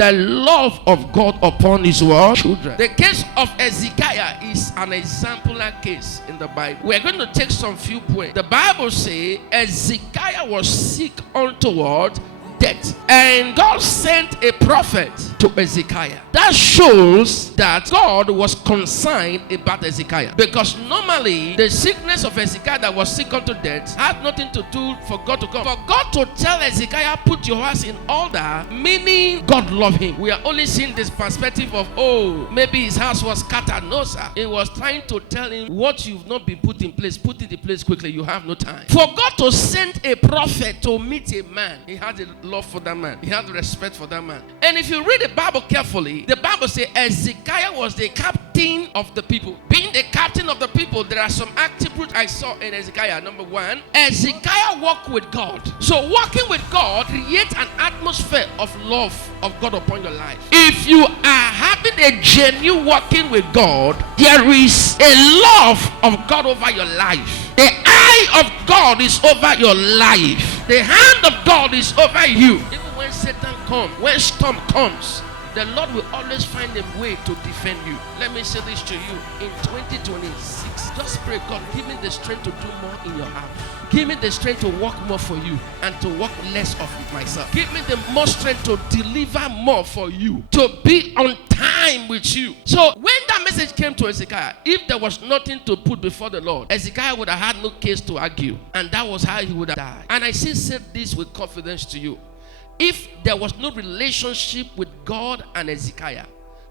the love of God upon his what? Children. The case of Hezekiah is an exemplar case in the Bible. We're going to take some few points. The Bible says Hezekiah was sick untoward death, and God sent a prophet to Hezekiah. That shows that God was concerned about Hezekiah, because normally the sickness of Hezekiah that was sick unto death had nothing to do for God to come. For God to tell Hezekiah, put your house in order, meaning God loved him. We are only seeing this perspective of, oh, maybe his house was scattered. No, sir. It was trying to tell him, what you've not been put in place, put it in place quickly. You have no time. For God to send a prophet to meet a man, he had a love for that man. He had respect for that man. And if you read the Bible carefully, the Bible says Hezekiah was the captain of the people. Being the captain of the people, there are some attributes I saw in Hezekiah. Number one, Hezekiah walked with God. So walking with God creates an atmosphere of love of God upon your life. If you are having a genuine walking with God, there is a love of God over your life. The eye of God is over your life. The hand of God is over you. Even when Satan comes, when storm comes, the Lord will always find a way to defend you. Let me say this to you. In 2026, just pray, God, give me the strength to do more in your house. Give me the strength to work more for you and to work less of myself. Give me the more strength to deliver more for you, to be on time with you. So when that message came to Hezekiah, if there was nothing to put before the Lord, Hezekiah would have had no case to argue. And that was how he would have died. And I still said this with confidence to you. If there was no relationship with God and Hezekiah,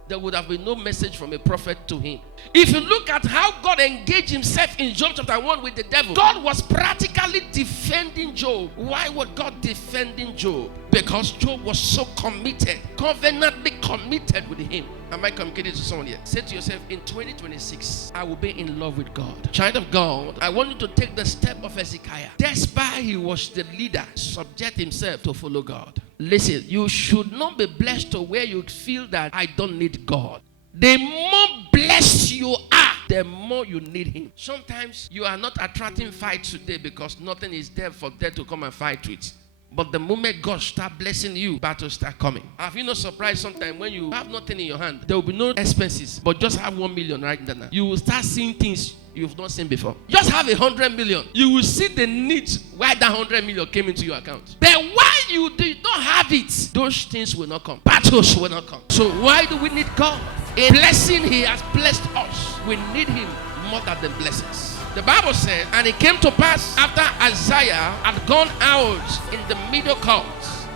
there would have been no message from a prophet to him. If you look at how God engaged himself in Job chapter 1 with the devil, God was practically defending Job. Why was God defending Job? Because Job was so committed, covenantly committed with him. Am I communicating to someone here? Say to yourself, in 2026, I will be in love with God. Child of God, I want you to take the step of Hezekiah. Despite he was the leader, subject himself to follow God. Listen, you should not be blessed to where you feel that I don't need God. The more blessed you are, the more you need him. Sometimes you are not attracting fight today because nothing is there for them to come and fight with. But the moment God start blessing you, battles start coming. Have you not surprised sometimes when you have nothing in your hand? There will be no expenses, but just have 1 million right now. You will start seeing things you've not seen before. Just have 100 million. You will see the needs why that 100 million came into your account. But why you don't have it, those things will not come. Battles will not come. So why do we need God? A blessing he has blessed us. We need him more than the blessings. The Bible said, and it came to pass after Isaiah had gone out in the middle court.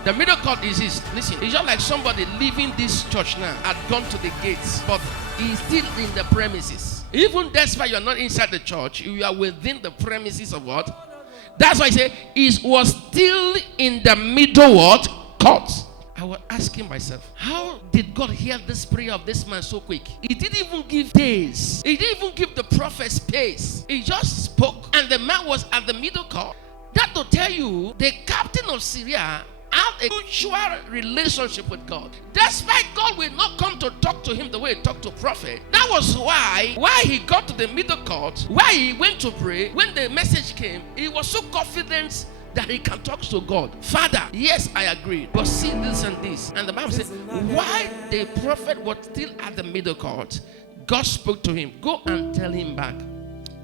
The middle court is this. Listen, it's just like somebody leaving this church now had gone to the gates, but he's still in the premises. Even despite you are not inside the church, you are within the premises of what? That's why I say he was still in the middle what? Court. I was asking myself, how did God hear this prayer of this man so quick? He didn't even give days. He didn't even give the prophet space. He just spoke, and the man was at the middle court. That to tell you, the captain of Syria had a mutual relationship with God. Despite God will not come to talk to him the way he talked to prophet. That was why he got to the middle court, why he went to pray. When the message came, he was so confident that he can talk to God. Father, yes, I agree, but see this and this. And the Bible says, while the prophet was still at the middle court, God spoke to him. Go and tell him back,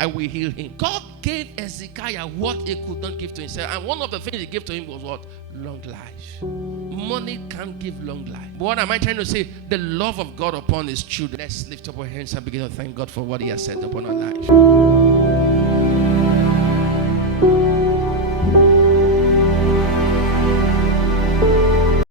I will heal him. God gave Hezekiah what he could not give to himself. And one of the things he gave to him was what? Long life. Money can't give long life. But what am I trying to say? The love of God upon his children. Let's lift up our hands and begin to thank God for what he has said upon our life.